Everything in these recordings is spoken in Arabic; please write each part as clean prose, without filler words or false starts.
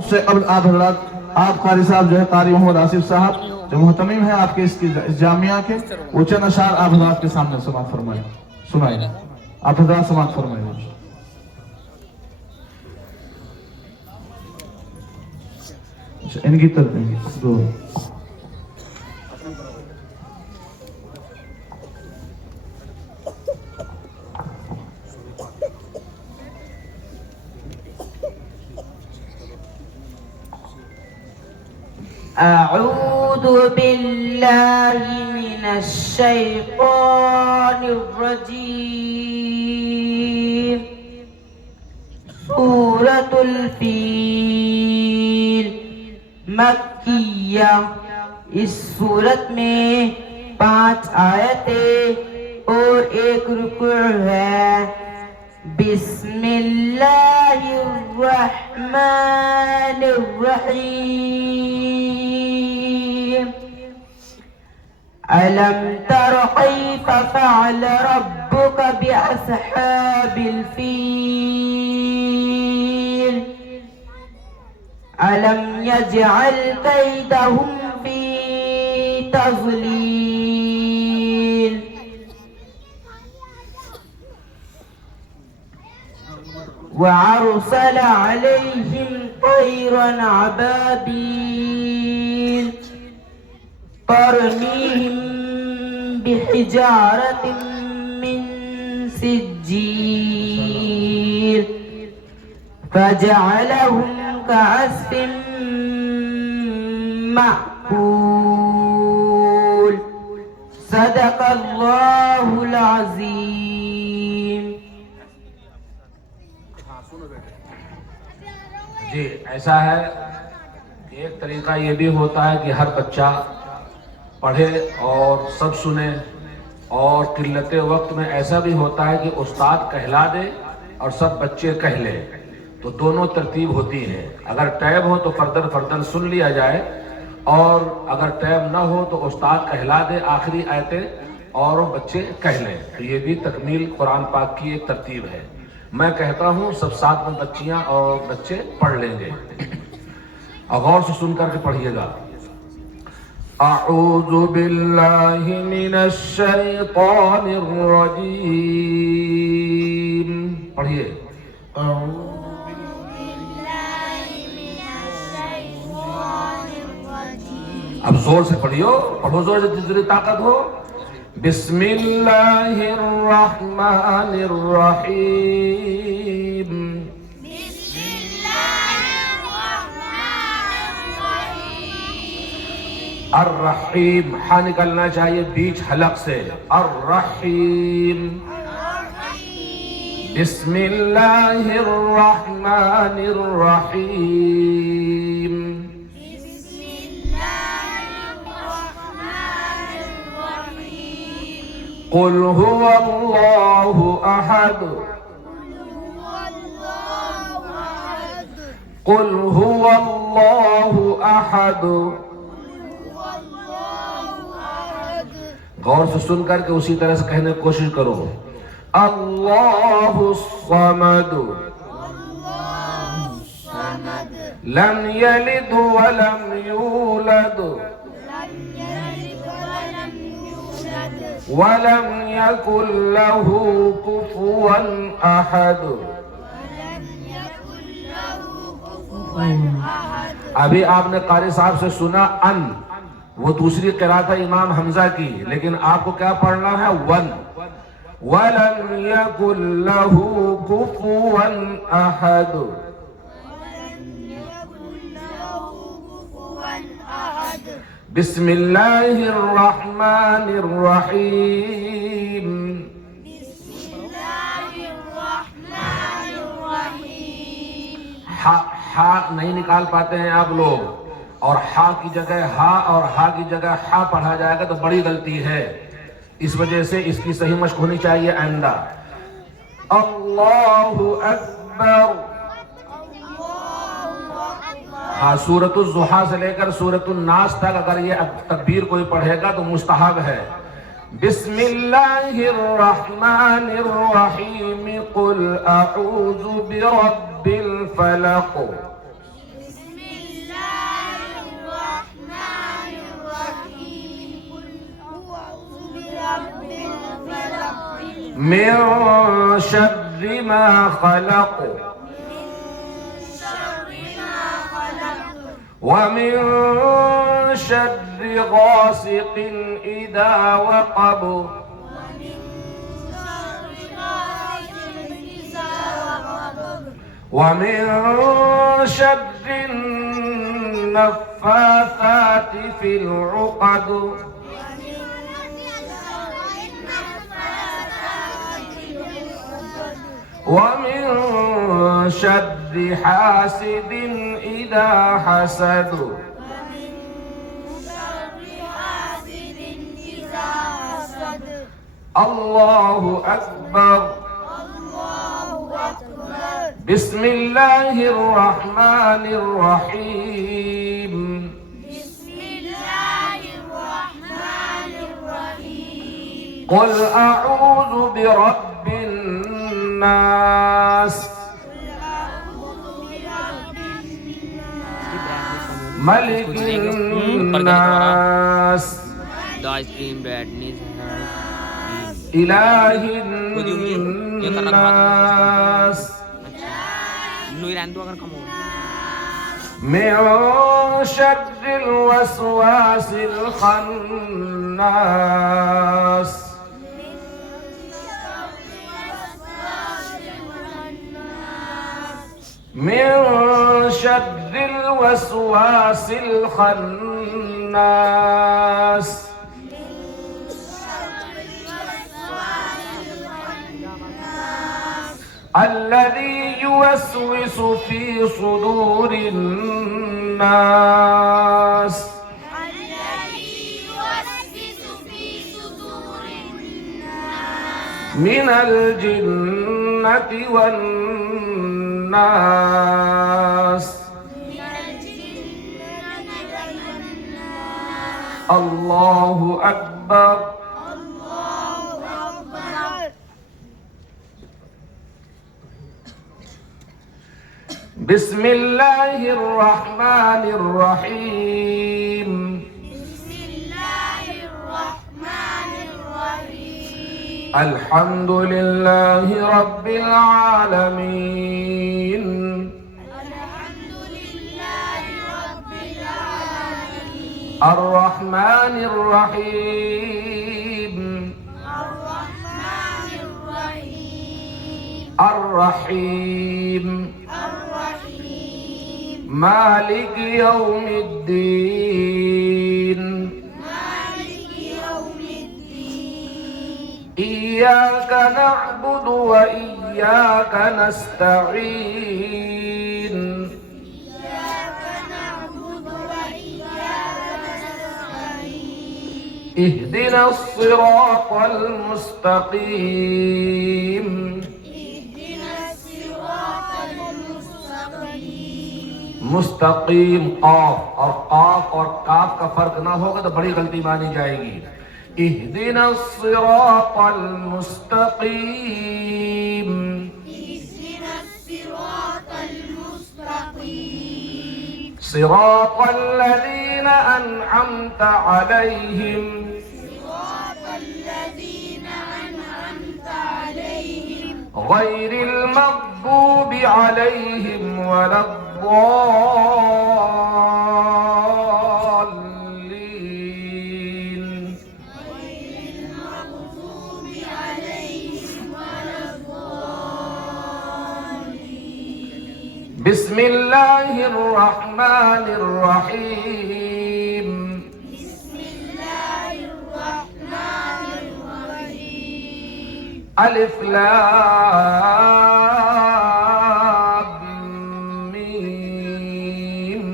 उससे अब आप हजरात, आप कारी साहब जो है कारी मोहम्मद आसिफ साहब जो मुहतमिम है आपके इस जामिया के, वो चंद अशार आप हजरात के सामने समाअत फरमाए, सुनाए। आप हजरात समाअत फरमाए। इनकी तरफ दो أعوذ بالله من الشيطان الرجيم سورة الفील मक्किया। इस सूरत में 5 आयतें और 1 रुकू है। बिस्मिल्लाहिर्रहमानिर्रहीम। अलम तर कैफ फ़अल रब्बुक बिअस्हाबिल फ़ील। अलम यजअल कैदहुम फ़ी तज़लील। वअरसल अलैहिम तैरन अबाबील तरमीहिम बिहिजारतिन मिन सिज्जील फजअलहुम कअस्फिन मअकूल। सदक़ल्लाहुल अज़ीम। जी, ऐसा है कि एक तरीका ये भी होता है कि हर बच्चा पढ़े और सब सुने, और किल्लत वक्त में ऐसा भी होता है कि उस्ताद कहला दे और सब बच्चे कह ले, तो दोनों तरतीब होती है। अगर टैब हो तो फर्दन फर्दन सुन लिया जाए, और अगर टैब ना हो तो उस्ताद कहला दे आखिरी आयतें और बच्चे कह लें। तो ये भी तकमील कुरान पाक की एक तरतीब है। मैं कहता हूँ सब साथ में बच्चियाँ और बच्चे पढ़ लेंगे, और गौर से सुन करके पढ़िएगा। अऊज़ु बिल्लाहि मिनश शैतानिर रजीम। पढ़िए। अब जोर से पढ़ियो, पढ़ो जोर से जितनी ताकत हो। बिस्मिल्लाहिर्रहमानिर्रहीम। अर्रहीम, हा निकलना चाहिए बीच हलक से। अर्रहीम। बिस्मिल्लाहिर्रहमानिर्रहीम। कुल हुवल्लाहु अहद। कुल हुवल्लाहु अहद। गौर से सुन करके उसी तरह से कहने की कोशिश करो। अल्लाहु समद। लम यलिद वलम यूलद वलम यकुल लहू कुफुवन अहद। अभी आपने कारी साहब से सुना अन, वो दूसरी क़िराअत है इमाम हमजा की, लेकिन आपको क्या पढ़ना है? वन। वलम यकुल लहू कुफुवन अहद। बिस्मिल्लाहिर्रहमानिर्रहीम। हा नहीं निकाल पाते हैं आप लोग, और हा की जगह हा और हा की जगह हा पढ़ा जाएगा तो बड़ी गलती है। इस वजह से इसकी सही मश्क होनी चाहिए आइंदा। अल्लाहु अकबर। हाँ, सूरतुल ज़ुहा से लेकर सूरतुल नास तक अगर ये तकबीर कोई पढ़ेगा तो मुस्तहब है। बिस्मिल्लाहिर्रहमानिर्रहीम। कुल अऊज़ु बिरब्बिल फलक। من شر ما خلق ومن شر غاسق إذا وقب ومن شر النفاثات في العقد ومن شر حاسد إذا حسد الله أكبر بسم الله الرحمن الرحيم قل أعوذ برب الناس ملك الناس إله الناس من شر الوسواس الخناس من شر الوسواس الخناس الذي يوسوس في صدور الناس من الجنة والناس الله أكبر بسم الله الرحمن الرحيم الحمد لله رب العالمين الرحمن الرحيم الرحيم مالك يوم الدين إياك نعبد وإياك نستعين اهدنا الصراط المستقيم मुस्तकीम काफ और काफ का फर्क ना होगा तो बड़ी गलती मानी जाएगी इहदिना सिरातल मुस्तकीम सिरातल लज़ीना अनअमत अलैहिम गैरिल मग़्दूबि अलैहिम वलद्दाल्लीन बिस्मिल्लाहिर रहमानिर रहीम अलिफ लाम मीम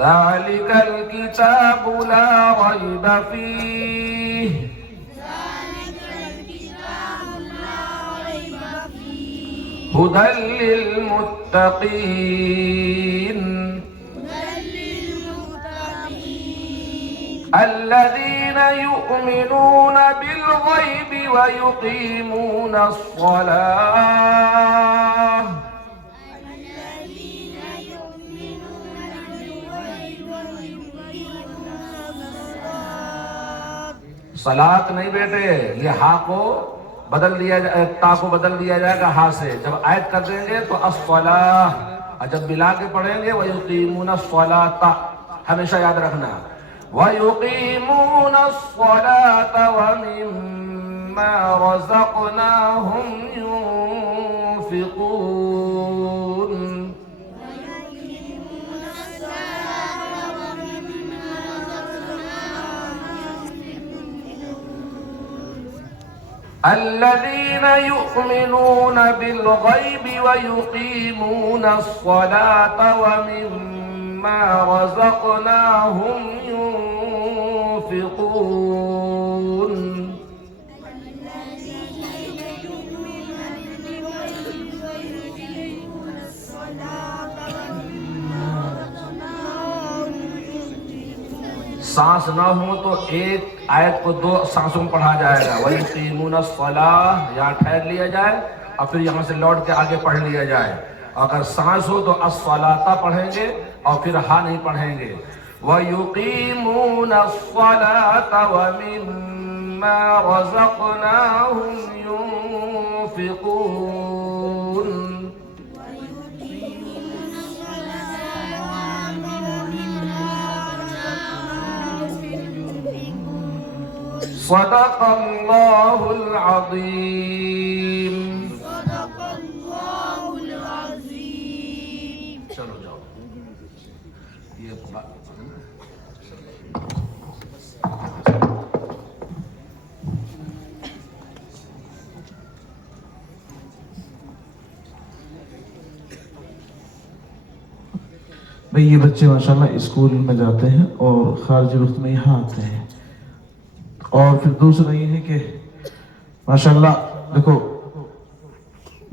ज़ालिकल किताबु ला रैब फीह हुदल लिल मुत्तक़ीन الذين يؤمنون بالغيب ويقيمون الصلاة सलात नहीं बेटे, ये हा को बदल दिया ता को बदल दिया जाएगा हा से। जब आयत कर देंगे तो अस्सलाह, और जब मिला के पढ़ेंगे वयुकीमून अस्सलाता, हमेशा याद रखना, वयुकीमून अस्सलाता व मिम्मा रज़क़नाहुम युनफिकून। الذين يؤمنون بالغيب ويقيمون الصلاة ومما رزقناهم ينفقون। सांस ना हो तो एक आयत को दो सांसों में पढ़ा जाएगा। वयुकीमूनस्सलाह, यहाँ ठहर लिया जाए और फिर यहाँ से लौट के आगे पढ़ लिया जाए। अगर सांस हो तो अस्सलाता पढ़ेंगे और फिर हा नहीं पढ़ेंगे। वयुकीमूनस्सलाता व मिम्मा रज़क़नाहुम युनफिकून। सदक़ल्लाहुल अज़ीम। चलो जाओ, ये भाई ये बच्चे माशाल्लाह स्कूल में जाते हैं और खारजी वक्त में यहाँ आते हैं। और फिर दूसरा ये है कि माशाल्लाह देखो,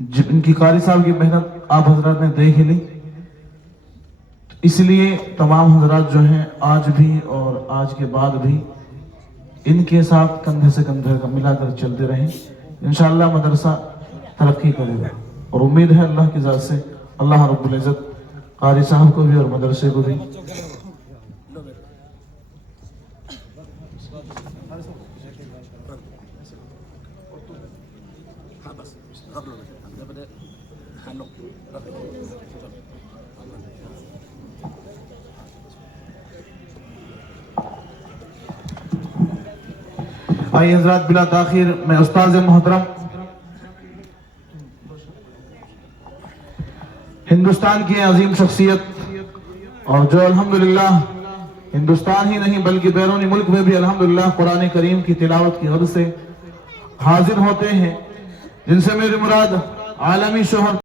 जब इनकी कारी साहब की मेहनत आप हजरात ने देख ही ली, इसलिए तमाम हजरात जो हैं आज भी और आज के बाद भी इनके साथ कंधे से कंधे मिलाकर चलते रहें। इंशाअल्लाह मदरसा तरक्की करेगा और उम्मीद है अल्लाह की ज़ात से अल्लाह रब्बुल इज़्ज़त कारी साहब को भी और मदरसे को भी आइए हजरात, बिला ताखिर मैं उस्ताद मोहतरम हिंदुस्तान की अजीम शख्सियत और जो अल्हम्दुलिल्लाह हिंदुस्तान ही नहीं बल्कि बैरूनी मुल्क में भी अल्हम्दुलिल्लाह कुरान करीम की तिलावत की गर्ज से हाजिर होते हैं, जिनसे मेरी मुराद आलमी शोहरत